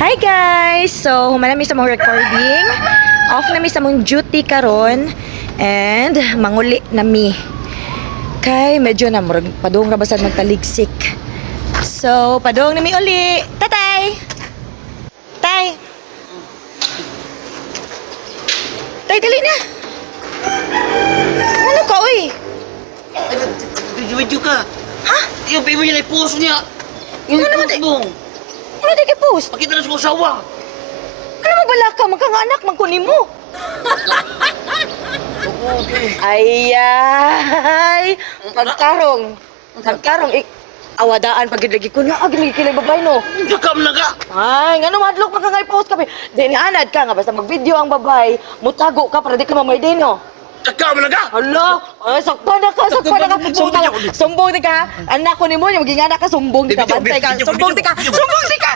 Hi guys! So, humana mi sa mong recording. Off na mi sa mong duty karon and manguli na mi. Kay medyo na murag padung ra basad magtaligsik. So, padung na mi uli. Tatay! Tay! Tay, dali na! Ano ka, uy? Video ka. Ha? Yung baby niya na i-post niya. Yung Ano naman post mo. Ano di post? Pakita na sa usawa. Ano magbala ka? Magkang-anak, magkunin mo. Okay. Ay! Pagkarong. Awadaan pag lagi ko na lagi kilay babay no. Nakam na ka. Ay, ngano madlok pa ka nga i-post ka. Di ni anad ka nga basta mag-video ang babay, mutago ka para di ka mamay din no. Nakam na ka. Hala, ay sakpa na ka. Sumbong di ka. Anak ko ni mo, yung maging anak ka, sumbong di ka, bantay ka. Sumbong di ka.